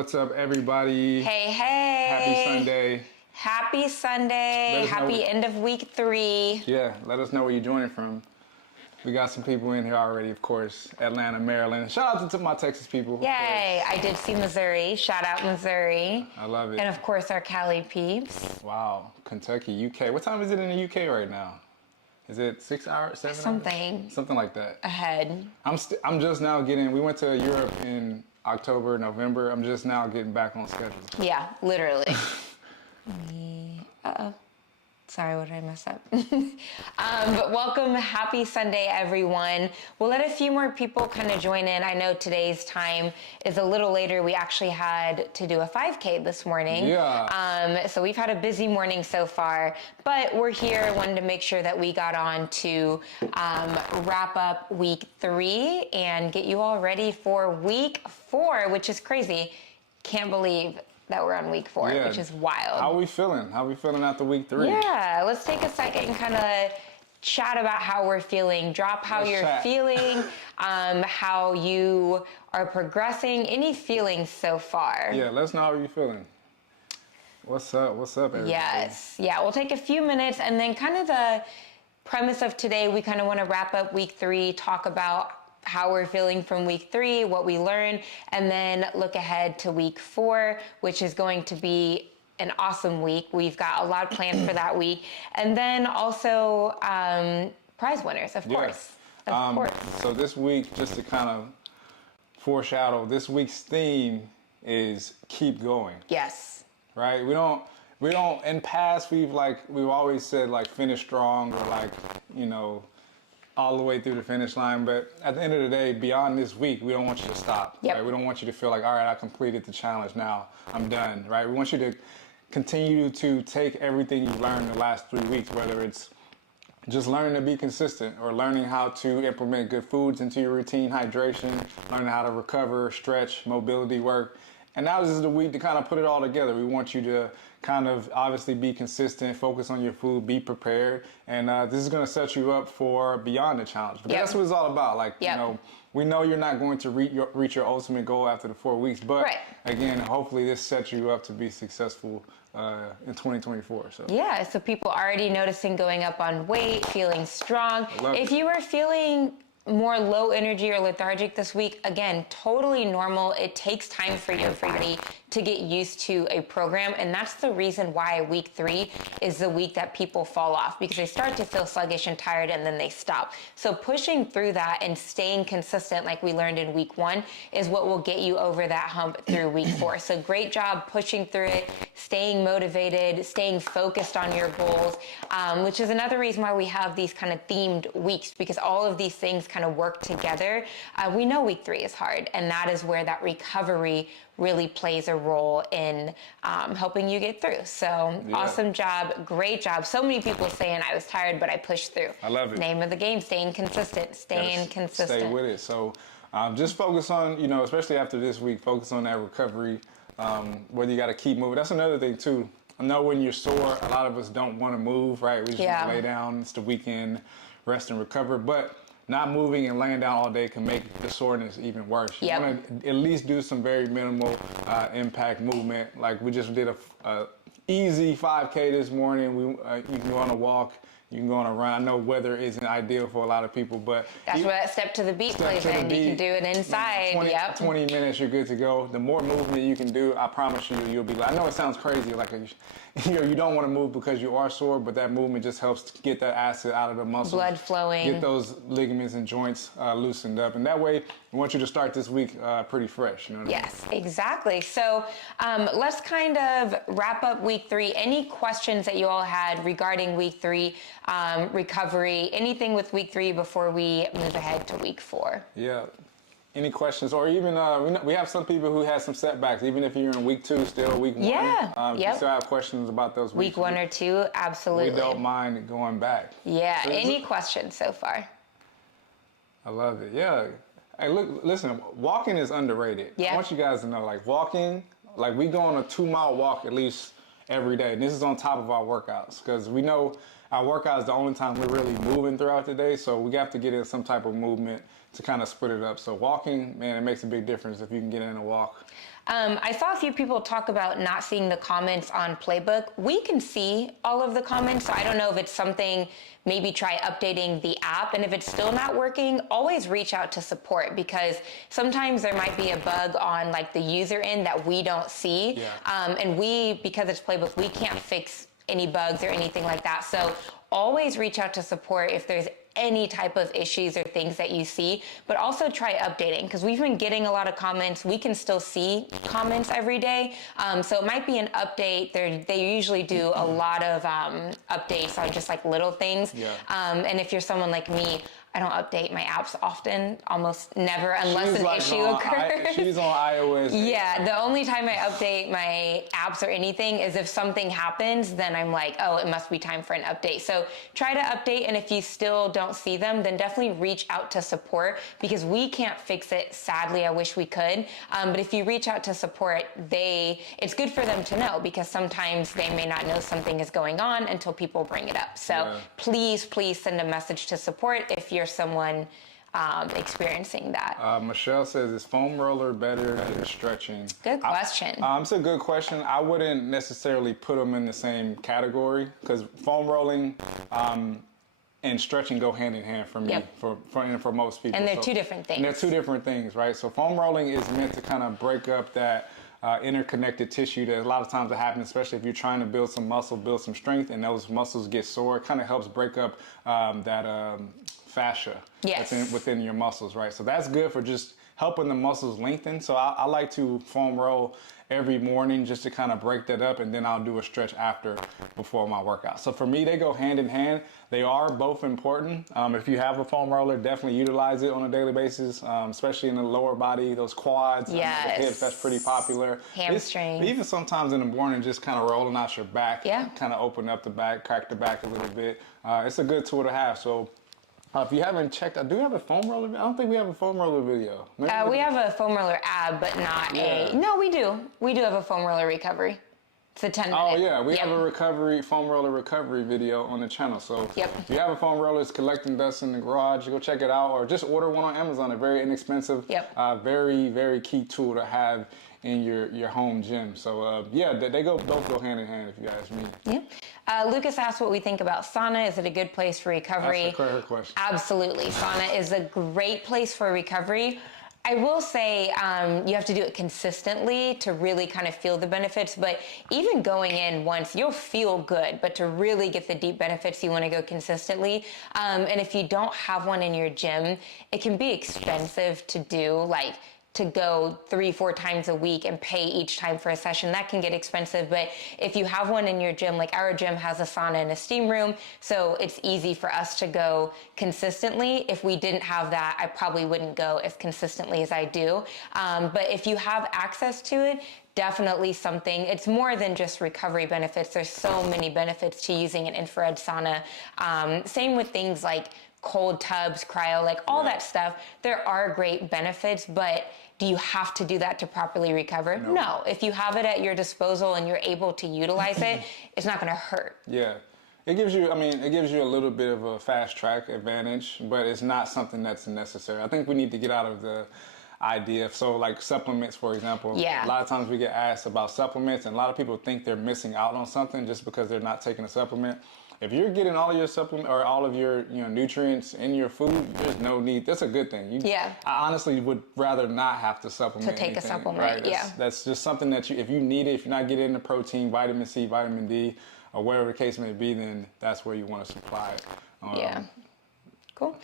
What's up, everybody? Hey, hey. Happy Sunday. Happy Sunday. Happy end of week 3. Yeah, let us know where you're joining from. We got some people in here already, of course. Atlanta, Maryland. Shout out to my Texas people. Yay. I did see Missouri. Shout out Missouri. I love it. And of course, our Cali peeps. Wow. Kentucky, UK. What time is it in the UK right now? Is it 6 hours, 7 Something. hours? Something like that. Ahead. I'm just now getting, we went to Europe in October, November. I'm just now getting back on schedule. Yeah, literally. Uh-oh. Sorry, what did I mess up? But welcome, happy Sunday, everyone. We'll let a few more people kind of join in. I know today's time is a little later. We actually had to do a 5K this morning. Yeah. So we've had a busy morning so far, but we're here, wanted to make sure that we got on to wrap up week 3 and get you all ready for week 4, which is crazy. Can't believe that we're on week 4, which is wild. How are we feeling? How are we feeling after week 3? Yeah, let's take a second and kind of chat about how we're feeling. Drop how you're feeling, how you are progressing, any feelings so far. Yeah, let us know how you're feeling. What's up? What's up, everybody? Yes. Yeah, we'll take a few minutes and then kind of the premise of today, we kind of want to wrap up week 3, talk about how we're feeling from week 3, what we learned, and then look ahead to week 4, which is going to be an awesome week. We've got a lot planned for that week. And then also prize winners, of course. Of course. So this week, just to kind of foreshadow, this week's theme is keep going. Yes. Right? We don't, in past, we've always said like finish strong or like, you know, all the way through the finish line, but at the end of the day, beyond this week, we don't want you to stop. Yep. Right? We don't want you to feel like, all right, I completed the challenge, now I'm done, right? We want you to continue to take everything you've learned the last 3 weeks, whether it's just learning to be consistent or learning how to implement good foods into your routine, hydration, learning how to recover, stretch, mobility work. And now this is the week to kind of put it all together. We want you to kind of obviously be consistent, focus on your food, be prepared. And this is going to set you up for beyond the challenge. But that's what it's all about. Like, you know, we know you're not going to reach your ultimate goal after the 4 weeks. But again, hopefully this sets you up to be successful in 2024. So yeah, so people already noticing going up on weight, feeling strong. If you are feeling more low energy or lethargic this week, again, totally normal. It takes time for your body to get used to a program, and that's the reason why week 3 is the week that people fall off, because they start to feel sluggish and tired and then they stop. So pushing through that and staying consistent like we learned in week 1 is what will get you over that hump through week 4. So great job pushing through it, staying motivated, staying focused on your goals, which is another reason why we have these kind of themed weeks, because all of these things kind of work together. We know week 3 is hard, and that is where that recovery really plays a role in helping you get through. So awesome job, great job. So many people saying I was tired, but I pushed through. I love it. Name of the game, staying consistent, staying consistent. Stay with it. So just focus on, you know, especially after this week, focus on that recovery, whether you got to keep moving. That's another thing too. I know when you're sore, a lot of us don't want to move, right? We just want to lay down. It's the weekend, rest and recover. But not moving and laying down all day can make the soreness even worse. You want to at least do some very minimal impact movement. Like we just did a easy 5K this morning. You can go on a walk, you can go on a run. I know weather isn't ideal for a lot of people, but that's where that step to the beat plays in. You can do it inside. 20 minutes, you're good to go. The more movement you can do, I promise you, you'll be like, I know it sounds crazy, like you don't want to move because you are sore, but that movement just helps to get that acid out of the muscles. Blood flowing. Get those ligaments and joints loosened up. And that way, we want you to start this week pretty fresh. You know what I mean? Exactly. So let's kind of wrap up week 3. Any questions that you all had regarding week 3, recovery, anything with week 3 before we move ahead to week 4? Yeah. Any questions? Or even, we have some people who had some setbacks, even if you're in week 2, still week 1. Yeah. You still have questions about those weeks. Week 1 or 2, absolutely. We don't mind going back. Yeah. So any questions so far? I love it. Yeah. Hey, look, listen, walking is underrated. Yeah. I want you guys to know, like, walking, like, we go on a 2-mile walk at least every day. And this is on top of our workouts, because we know our workout is the only time we're really moving throughout the day. So we have to get in some type of movement to kind of split it up. So walking, man, it makes a big difference if you can get in a walk. I saw a few people talk about not seeing the comments on Playbook. We can see all of the comments, so I don't know if it's something, maybe try updating the app. And if it's still not working, always reach out to support, because sometimes there might be a bug on like the user end that we don't see. Yeah. And because it's Playbook, we can't fix any bugs or anything like that. So always reach out to support if there's any type of issues or things that you see, but also try updating, because we've been getting a lot of comments. We can still see comments every day. So it might be an update. They usually do a lot of updates on just like little things. Yeah. And if you're someone like me, I don't update my apps often, almost never, unless an issue occurs. She's on iOS. Yeah, the only time I update my apps or anything is if something happens, then I'm like, oh, it must be time for an update. So try to update, and if you still don't see them, then definitely reach out to support, because we can't fix it. Sadly, I wish we could. But if you reach out to support, it's good for them to know, because sometimes they may not know something is going on until people bring it up. So please send a message to support if you're someone experiencing that. Michelle says, is foam roller better than stretching? Good question. It's a good question. I wouldn't necessarily put them in the same category, because foam rolling and stretching go hand in hand for me, for most people. And they're two different things. And they're two different things, right? So foam rolling is meant to kind of break up that interconnected tissue that a lot of times that happens, especially if you're trying to build some muscle, build some strength, and those muscles get sore. It kind of helps break up that fascia within your muscles, right? So that's good for just helping the muscles lengthen. So I like to foam roll every morning just to kind of break that up, and then I'll do a stretch before my workout. So for me, they go hand in hand. They are both important. If you have a foam roller, definitely utilize it on a daily basis, especially in the lower body, those quads, the hips, that's pretty popular. Hamstrings. Even sometimes in the morning, just kind of rolling out your back, kind of open up the back, crack the back a little bit. It's a good tool to have. So if you haven't checked, I do have a foam roller. I don't think we have a foam roller video. We have a foam roller ab, but not No, we do. We do have a foam roller recovery. It's a 10-minute. Oh yeah, we have a foam roller recovery video on the channel. So if you have a foam roller that's collecting dust in the garage, go check it out, or just order one on Amazon. A very inexpensive, very, very key tool to have in your home gym. So they both go hand in hand, if you ask me. Yep. Lucas asked what we think about sauna. Is it a good place for recovery? That's a great question. Absolutely. Sauna is a great place for recovery. I will say you have to do it consistently to really kind of feel the benefits, but even going in once, you'll feel good, but to really get the deep benefits, you want to go consistently. And if you don't have one in your gym, it can be expensive to do, like to go 3-4 times a week and pay each time for a session. That can get expensive. But if you have one in your gym, like our gym has a sauna and a steam room, so it's easy for us to go consistently. If we didn't have that, I probably wouldn't go as consistently as I do. But if you have access to it, definitely something. It's more than just recovery benefits. There's so many benefits to using an infrared sauna. Same with things like cold tubs, cryo, like all that stuff. There are great benefits, but do you have to do that to properly recover? No. If you have it at your disposal and you're able to utilize it, it's not going to hurt. Yeah. It gives you a little bit of a fast track advantage, but it's not something that's necessary. I think we need to get out of the idea. So like supplements, for example, a lot of times we get asked about supplements, and a lot of people think they're missing out on something just because they're not taking a supplement. If you're getting all of your supplement or all of your nutrients in your food, there's no need. That's a good thing. I honestly would rather not have to supplement. To take a supplement, right? That's just something that if you need it, if you're not getting the protein, vitamin C, vitamin D, or whatever the case may be, then that's where you want to supply it. Cool.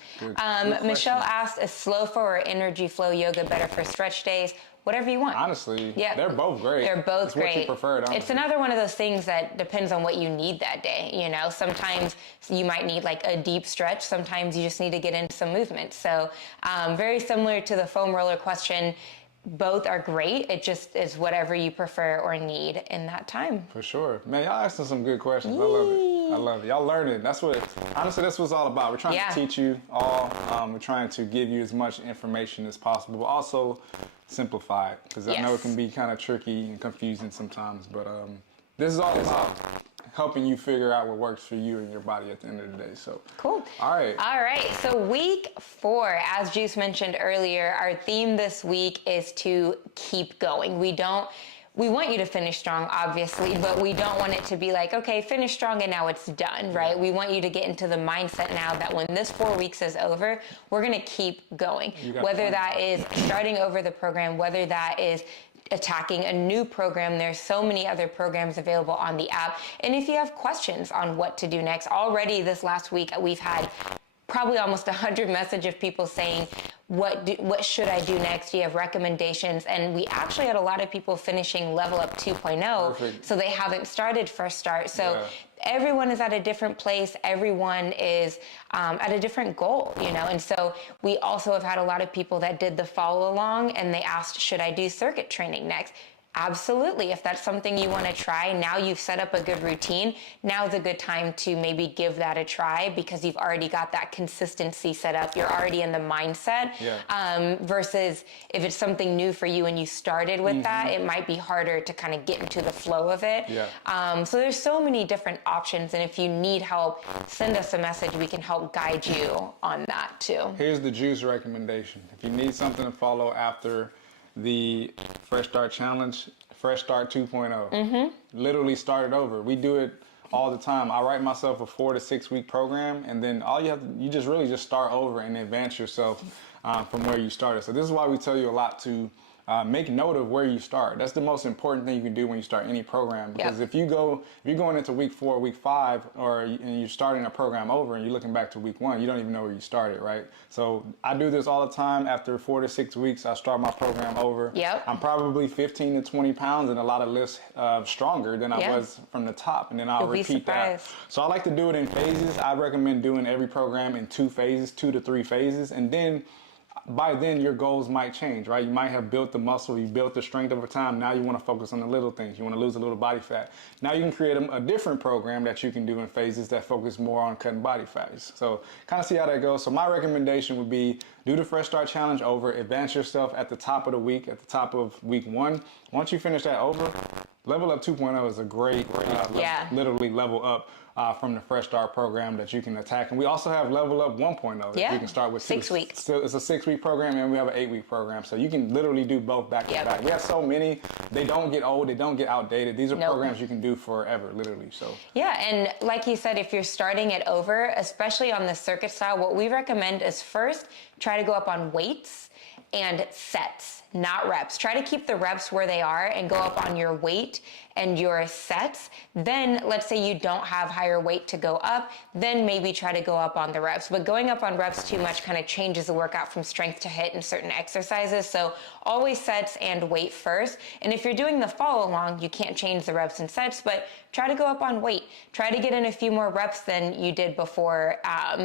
Michelle asked, is slow flow or energy flow yoga better for stretch days? Whatever you want. Honestly, they're both great. They're both great. What you prefer, it's another one of those things that depends on what you need that day. You know, sometimes you might need like a deep stretch. Sometimes you just need to get into some movement. So very similar to the foam roller question. Both are great. It just is whatever you prefer or need in that time. For sure. Man, y'all asking some good questions. I love it. I love it. Y'all learning. That's what it's all about. We're trying to teach you all. We're trying to give you as much information as possible, but also simplify it, because I know it can be kind of tricky and confusing sometimes, but this is all about helping you figure out what works for you and your body at the end of the day. So cool. All right. So week 4, as Juice mentioned earlier, our theme this week is to keep going. We want you to finish strong, obviously, but we don't want it to be like, okay, finish strong and now it's done, right? We want you to get into the mindset now that when this 4 weeks is over, we're going to keep going. Whether that is starting over the program, whether that is attacking a new program. There's so many other programs available on the app. And if you have questions on what to do next, already this last week, we've had probably almost 100 messages of people saying, what should I do next? Do you have recommendations? And we actually had a lot of people finishing Level Up 2.0, so they haven't started First Start. So everyone is at a different place. Everyone is at a different goal, you know? And so we also have had a lot of people that did the follow along and they asked, should I do circuit training next? Absolutely. If that's something you want to try, now you've set up a good routine. Now's a good time to maybe give that a try because you've already got that consistency set up. You're already in the mindset. Versus if it's something new for you and you started with that, it might be harder to kind of get into the flow of it. So there's so many different options. And if you need help, send us a message. We can help guide you on that too. Here's the Juice recommendation. If you need something to follow after the Fresh Start Challenge, Fresh Start 2.0. Literally start it over. We do it all the time. I write myself a 4 to 6 week program, and then all you have to, you just really just start over and advance yourself from where you started. So this is why we tell you a lot to make note of where you start. That's the most important thing you can do when you start any program. Because if you're going into week 4, week 5, and you're starting a program over and you're looking back to week 1, you don't even know where you started, right? So I do this all the time. After 4 to 6 weeks, I start my program over. I'm probably 15 to 20 pounds and a lot of lifts stronger than I was from the top, and then I'll repeat that. So I like to do it in phases. I recommend doing every program in 2 phases, 2 to 3 phases, and then by then your goals might change, right? You might have built the muscle, you built the strength over time. Now you want to focus on the little things. You want to lose a little body fat. Now you can create a different program that you can do in phases that focus more on cutting body fat. So kind of see how that goes. So my recommendation would be do the Fresh Start Challenge over, advance yourself at the top of the week, at the top of week 1. Once you finish that over, Level Up 2.0 is a great literally level up from the Fresh Start program that you can attack. And we also have Level Up 1.0 that you can start with 6 weeks. So it's a 6-week program, and we have an 8-week program. So you can literally do both back to back. We have so many. They don't get old. They don't get outdated. These are programs you can do forever, literally. So and like you said, if you're starting it over, especially on the circuit style, what we recommend is first try to go up on weights and sets, not reps. Try to keep the reps where they are and go up on your weight and your sets. Then let's say you don't have higher weight to go up, then maybe try to go up on the reps. But going up on reps too much kind of changes the workout from strength to HIIT in certain exercises. So always sets and weight first. And if you're doing the follow along, you can't change the reps and sets, but try to go up on weight. Try to get in a few more reps than you did before. I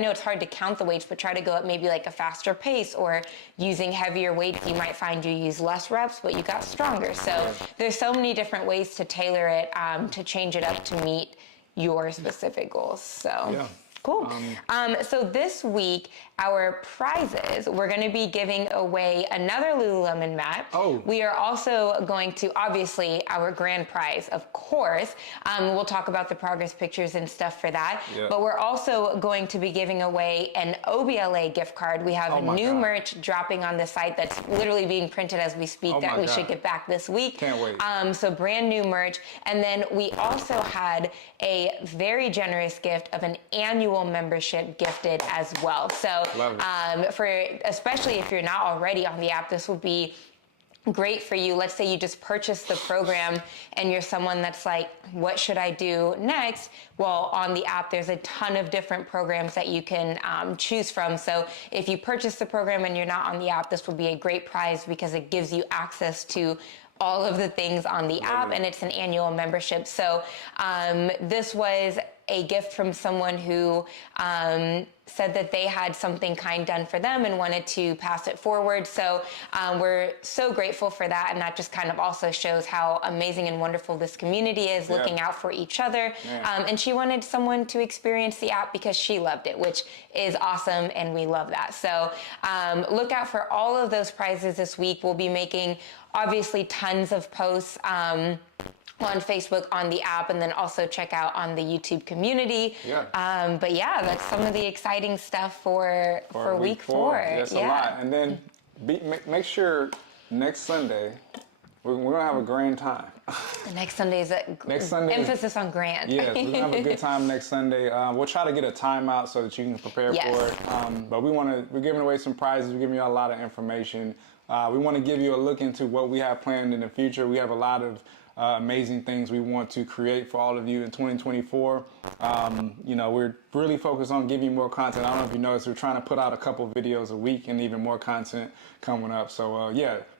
know it's hard to count the weights, but try to go up maybe like a faster pace, or using heavier weights. You might find you use less reps, but you got stronger. So there's so many different ways to tailor it, to change it up to meet your specific goals. So cool. So this week, our prizes, we're going to be giving away another Lululemon mat. We are also going to, obviously, our grand prize, of course. We'll talk about the progress pictures and stuff for that. But we're also going to be giving away an OBLA gift card. We have new merch dropping on the site that's literally being printed as we speak that we should get back this week. Can't wait. So brand new merch. And then we also had a very generous gift of an annual membership gifted as well. So especially if you're not already on the app, this will be great for you. Let's say you just purchased the program and you're someone that's like, what should I do next? Well, on the app, there's a ton of different programs that you can choose from. So if you purchase the program and you're not on the app, this will be a great prize because it gives you access to all of the things on the app, and it's an annual membership. So this was a gift from someone who said that they had something kind done for them and wanted to pass it forward. So we're so grateful for that, and that just kind of also shows how amazing and wonderful this community is, looking out for each other. And she wanted someone to experience the app because she loved it, which is awesome, and we love that. So look out for all of those prizes this week. We'll be making obviously tons of posts on Facebook, on the app, and then also check out on the YouTube community. Yeah. But yeah, that's some of the exciting stuff for week 4. Yes, a lot. And then make sure next Sunday, we're going to have a grand time. The next Sunday is emphasis on grand. Yes, we're going to have a good time next Sunday. We'll try to get a timeout so that you can prepare for it. But we're giving away some prizes. We're giving you a lot of information. We want to give you a look into what we have planned in the future. We have a lot of amazing things we want to create for all of you in 2024. We're really focused on giving you more content. I don't know if you noticed, we're trying to put out a couple videos a week and even more content coming up. So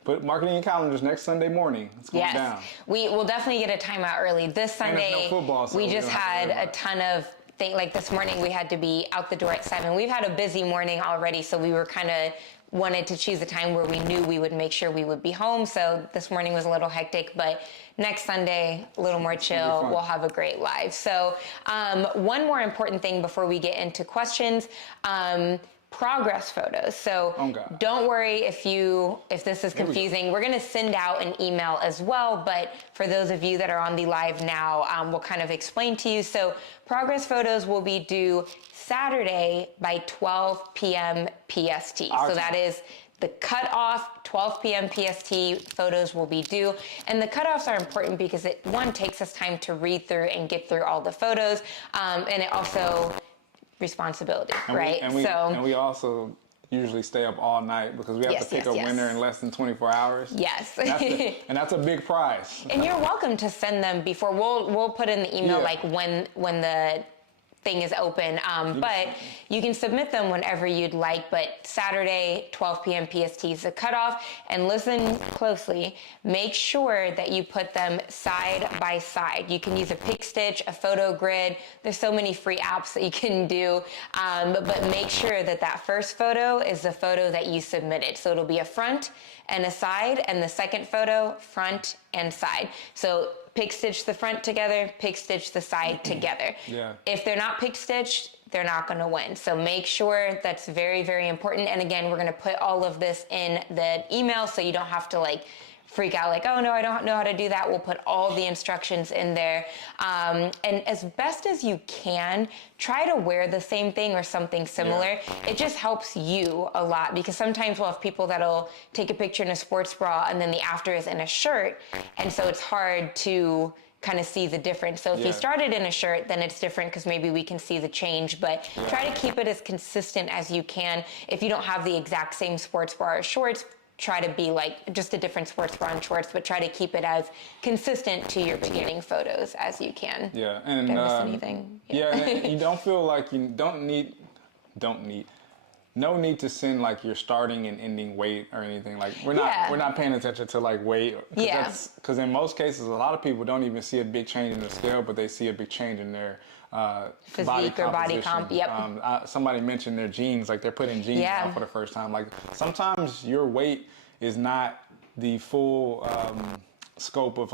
put marketing in calendars next Sunday morning. It's going down. We will definitely get a timeout early. This Sunday, no football, so we just had a ton of things. Like this morning, we had to be out the door at 7. We've had a busy morning already, so we were kind of wanted to choose a time where we knew we would make sure we would be home. So this morning was a little hectic, but next Sunday, a little more chill. We'll have a great live. So one more important thing before we get into questions, progress photos. So don't worry if this is confusing. We're going to send out an email as well, but for those of you that are on the live now, we'll kind of explain to you. So progress photos will be due Saturday by 12 p.m. PST. So that is the cutoff, 12 p.m. PST, photos will be due. And the cutoffs are important because it, one, takes us time to read through and get through all the photos. And it also, responsibility, right? And we also usually stay up all night because we have to pick a winner in less than 24 hours. Yes. And that's a big prize. And you're welcome to send them before. We'll put in the email like when the thing is open, but you can submit them whenever you'd like. But Saturday, 12 p.m. PST is the cutoff. And listen closely, make sure that you put them side by side. You can use a pick stitch, a photo grid. There's so many free apps that you can do, but make sure that that first photo is the photo that you submitted. So it'll be a front and a side, and the second photo, front and side. So pick stitch the front together, pick stitch the side together. If they're not pick stitched, they're not going to win. So make sure that's very, very important. And again, we're going to put all of this in the email so you don't have to freak out oh no, I don't know how to do that. We'll put all the instructions in there. And as best as you can, try to wear the same thing or something similar. It just helps you a lot because sometimes we'll have people that'll take a picture in a sports bra and then the after is in a shirt. And so it's hard to kind of see the difference. So if you started in a shirt, then it's different because maybe we can see the change, but try to keep it as consistent as you can. If you don't have the exact same sports bra or shorts, try to be just a different sports bra and shorts, but try to keep it as consistent to your beginning photos as you can. And did I miss anything? And you don't feel like you no need to send your starting and ending weight or anything. We're not paying attention to weight. Because in most cases, a lot of people don't even see a big change in the scale, but they see a big change in their physique or body comp. Somebody mentioned their jeans, they're putting jeans on for the first time. Sometimes your weight is not the full scope of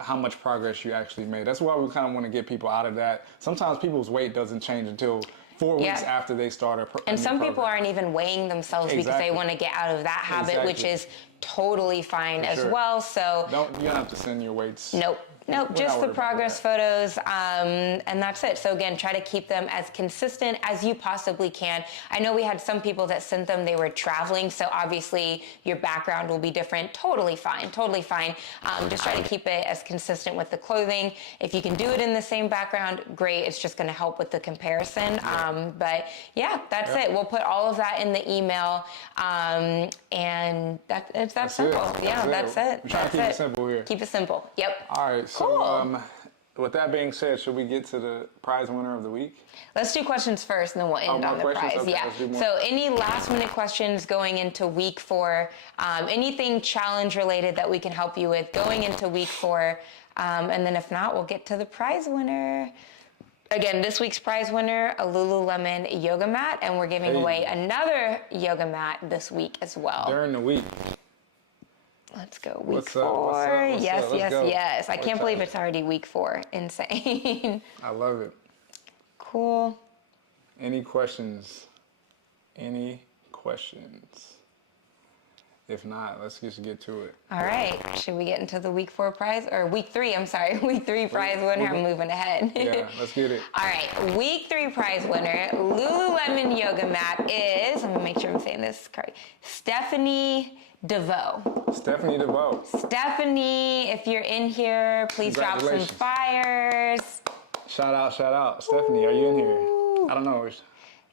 how much progress you actually made. That's why we kind of want to get people out of that. Sometimes people's weight doesn't change until 4 weeks after they start and some people aren't even weighing themselves because they want to get out of that habit, which is totally fine as well. So you don't have to send your weights. Nope, just the progress photos, and that's it. So again, try to keep them as consistent as you possibly can. I know we had some people that sent them, they were traveling, so obviously your background will be different. Totally fine. Just try to keep it as consistent with the clothing. If you can do it in the same background, great. It's just going to help with the comparison. But yeah, that's it. We'll put all of that in the email, and it's that simple. That's it. We're trying to keep it simple here. Keep it simple. Yep. All right. So, with that being said, should we get to the prize winner of the week? Let's do questions first, and then we'll end on the prize. Okay, So, any last-minute questions going into week 4? Anything challenge related that we can help you with going into week 4? And then, if not, we'll get to the prize winner. Again, this week's prize winner, a Lululemon yoga mat, and we're giving away another yoga mat this week as well. During the week. Let's go. Week 4. Yes. I can't believe it's already week 4. Insane. I love it. Cool. Any questions? If not, let's just get to it. All right. Should we get into the week 4 prize? Or week 3, I'm sorry. Week 3 prize winner. I'm moving ahead. Yeah, let's get it. All right. Week 3 prize winner, Lululemon yoga mat is, I'm going to make sure I'm saying this correct, Stephanie DeVoe. Stephanie DeVoe. Stephanie, if you're in here, please drop some fires. Shout out. Stephanie, are you in here? I don't know.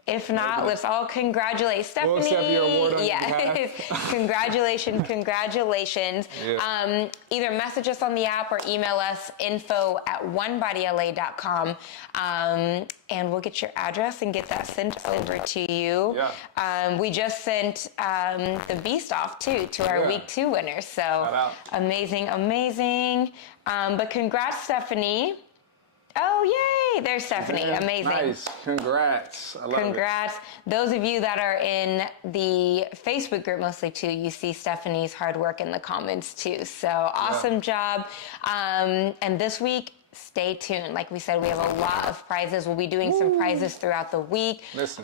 If not, let's all congratulate Stephanie. We'll accept your award on your behalf. Congratulations. Yeah. Either message us on the app or email us info@onebodyla.com, and we'll get your address and get that sent over to you. Yeah. We just sent the Beast off too to our week 2 winners. So amazing. But congrats, Stephanie. Oh, yay! There's Stephanie. Yeah, amazing. Nice. Congrats. I love Congrats. Those of you that are in the Facebook group mostly too, you see Stephanie's hard work in the comments too. So awesome job. And this week, stay tuned. Like we said, we have a lot of prizes. We'll be doing some prizes throughout the week. Listen.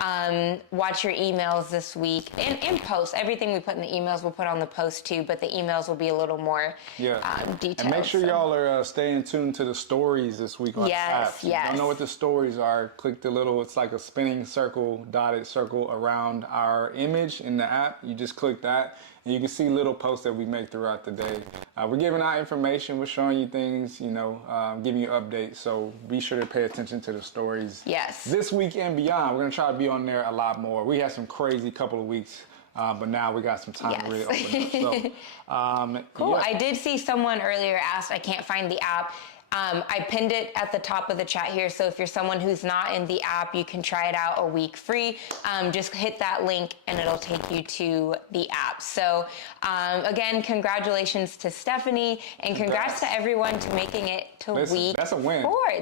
Watch your emails this week and in post. Everything we put in the emails, we'll put on the post too, but the emails will be a little more detailed. And make sure y'all are staying tuned to the stories this week on the app. If you don't know what the stories are, click the little, it's like a spinning circle, dotted circle around our image in the app. You just click that. And you can see little posts that we make throughout the day. We're giving out information, we're showing you things, giving you updates. So be sure to pay attention to the stories. Yes. This week and beyond, we're going to try to be on there a lot more. We had some crazy couple of weeks, but now we got some time to really open up. So, cool. I did see someone earlier asked, I can't find the app. I pinned it at the top of the chat here, so if you're someone who's not in the app, you can try it out a week free. Just hit that link and it'll take you to the app. So again, congratulations to Stephanie and congrats to everyone to making it to week 4.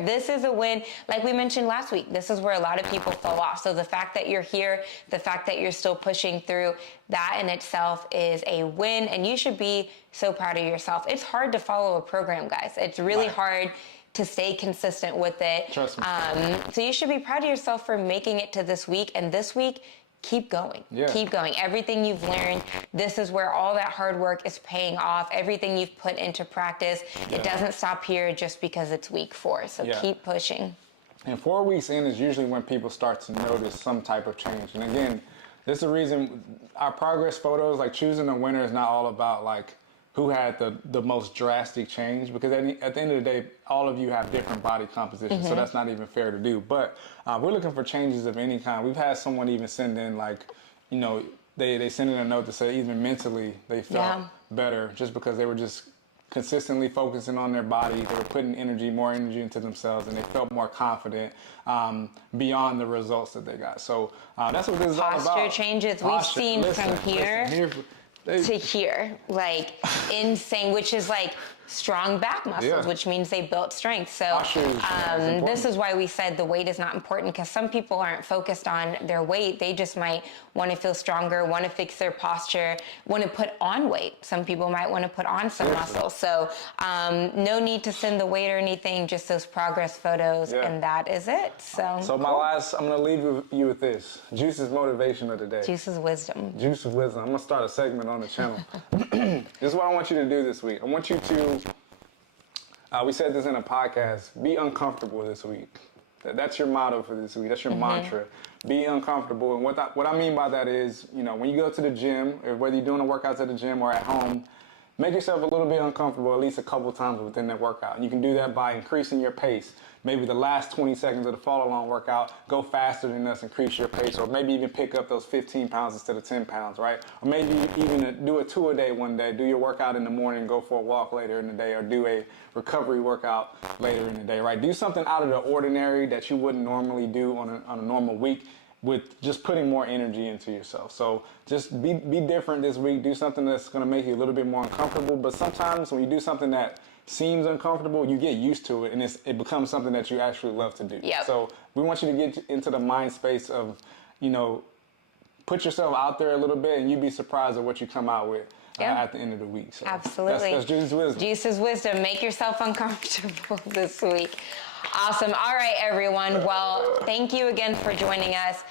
This is a win. Like we mentioned last week, this is where a lot of people fall off. So the fact that you're here, the fact that you're still pushing through, that in itself is a win, and you should be so proud of yourself. It's hard to follow a program, guys. It's really hard to stay consistent with it. Trust me. So you should be proud of yourself for making it to this week, and this week, keep going. Keep going. Everything you've learned, this is where all that hard work is paying off. Everything you've put into practice, it doesn't stop here just because it's week 4. So keep pushing. And 4 weeks in is usually when people start to notice some type of change. And again, this is the reason our progress photos, like choosing a winner is not all about like who had the most drastic change, because at the end of the day, all of you have different body compositions, so that's not even fair to do. But we're looking for changes of any kind. We've had someone even send in like, they send in a note to say even mentally they felt better just because they were just consistently focusing on their body. They were putting more energy into themselves, and they felt more confident beyond the results that they got. So that's what this is all about. Posture changes. We've seen from here to here, like insane, which is like strong back muscles, which means they built strength. So this is why we said the weight is not important, because some people aren't focused on their weight. They just might want to feel stronger, want to fix their posture, want to put on weight. Some people might want to put on some muscle. So no need to send the weight or anything, just those progress photos, and that is it. So I'm going to leave you with this. Juice's motivation of the day. Juice's wisdom. Juice of wisdom. I'm going to start a segment on the channel. This is what I want you to do this week. I want you to, we said this in a podcast, be uncomfortable this week. That's your motto for this week. That's your mantra. Be uncomfortable. And what I mean by that is, when you go to the gym, or whether you're doing a workout at the gym or at home, make yourself a little bit uncomfortable at least a couple times within that workout. And you can do that by increasing your pace. Maybe the last 20 seconds of the follow-along workout, go faster than us, increase your pace, or maybe even pick up those 15 pounds instead of 10 pounds, right? Or maybe even do a 2-a-day one day. Do your workout in the morning, go for a walk later in the day, or do a recovery workout later in the day, right? Do something out of the ordinary that you wouldn't normally do on a normal week, with just putting more energy into yourself. So just be different this week. Do something that's going to make you a little bit more uncomfortable. But sometimes when you do something that seems uncomfortable, you get used to it, and it becomes something that you actually love to do. So we want you to get into the mind space of, put yourself out there a little bit, and you'd be surprised at what you come out with at the end of the week. So absolutely. That's Juice's wisdom. Juice's wisdom. Make yourself uncomfortable this week. Awesome. All right, everyone. Well, thank you again for joining us.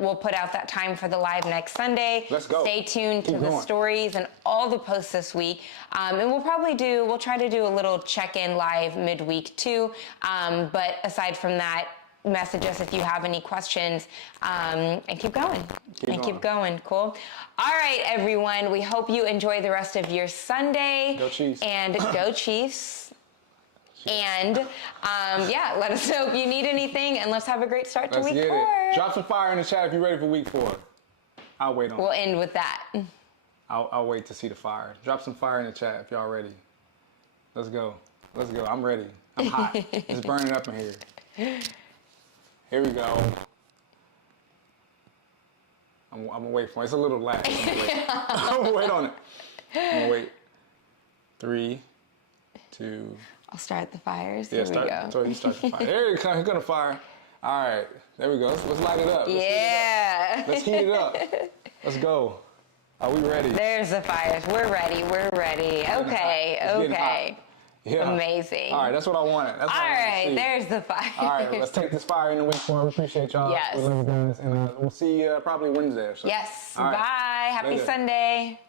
We'll put out that time for the live next Sunday. Let's go. Stay tuned to the stories and all the posts this week. And we'll try to do a little check-in live midweek too. But aside from that, message us if you have any questions, and keep going. Keep going. Cool. All right, everyone. We hope you enjoy the rest of your Sunday. Go Chiefs. And go Chiefs. And let us know if you need anything, and let's have a great start to week 4. Drop some fire in the chat if you're ready for week 4. I'll wait on it. We'll end with that. I'll wait to see the fire. Drop some fire in the chat if y'all ready. Let's go. I'm ready. I'm hot. It's burning up in here. Here we go. I'm gonna wait for it. It's a little lag. I'm gonna wait on it. I'm gonna wait. 3, 2. I'll start the fires. Yeah, Here we go. So you start the fire. There you go. He's gonna fire. All right. There we go. Let's light it up. Let's heat it up. Let's go. Are we ready? There's the fires. We're ready. Okay. Yeah. Amazing. All right, that's what I wanted. All right, there's the fire. All right, let's take this fire into week 4. We appreciate y'all. Yes. We love you guys, and we'll see you probably Wednesday or so. Yes. All right. Bye. Happy Later. Sunday.